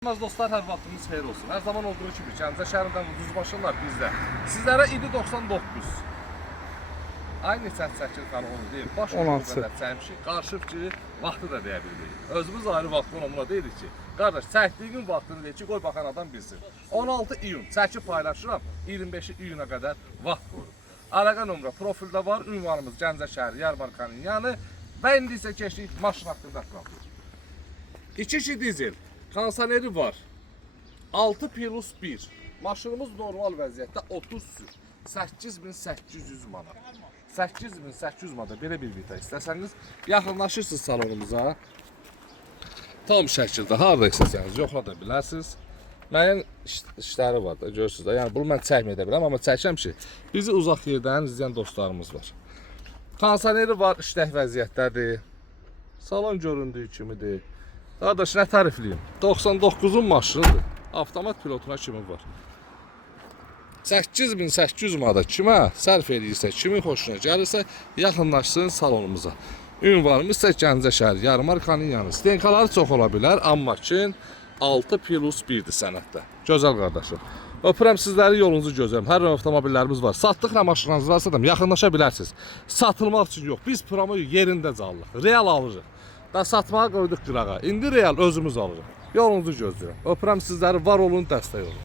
Məz dostlar, hər vaxtınız xeyir olsun. Hər zaman olduğu kimi Gəncə şəhərindən düzbaşınlar bizdə. Sizlərə idi 99. Ay neçə çəkir xanı onu deyil. Baş o qədər çəkmişik. Qarışıb ki, vaxtı da deyə bildik. Özümüz ayrı vaxtını onunla deyirik ki, qardaş, çəkdiyin vaxtını deyil ki, qoy baxan adam bilsin. 16 iyun çəkib paylaşıram, 25 iyuna qədər vaxt qoyurum. Əlaqə nömrə profildə var, ünvanımız Gəncə şəhəri, Yarmarkanın yanı və indi isə keçdik maşın haqqında qalır. 2 dizel. Konsaneri var. 6+1. Maşınımız normal vəziyyətdə 30 sür. 8800 manat. 8800 manat belə bir vita istəsəniz yaxınlaşırsınız salonumuza. Tam şəkildə harda istəsəniz yoxlada bilərsiniz. Müəyyən işləri var da, görürsünüz də. Yəni bunu mən çəkməyə də bilirəm, amma çəkirəm ki, bizi uzaq yerdən izləyən dostlarımız var. Konsaneri var, işlək vəziyyətdədir. Salon göründüyü kimidir. Qardaş, nə tərifliyim? 99'un maşınıdır. Avtomat pilotuna kimi var. 8800 manat kimə sərf edirsə, kimin xoşuna gəlirsə, yaxınlaşsın salonumuza. Ünvanımız isə Gəncə şəhəri, Yarmarkanın yanı. Stenkaları çox ola bilər, amma ki 6+1'dir sənətdə. Gözəl qardaşım. Öpürəm sizləri, yolunuzu gözləyirəm. Hər növ avtomobillərimiz var. Satdıq nə maşınlarınız varsa da yaxınlaşa bilərsiniz. Satılmaq üçün yox. Biz promoyu yerində alırıq. Real alırıq. Da satmağa qoyduq qırağa. İndi real özümüz alırıq. Yolunuzu gözləyirəm. Öpürəm sizləri, var olun, dəstək olun.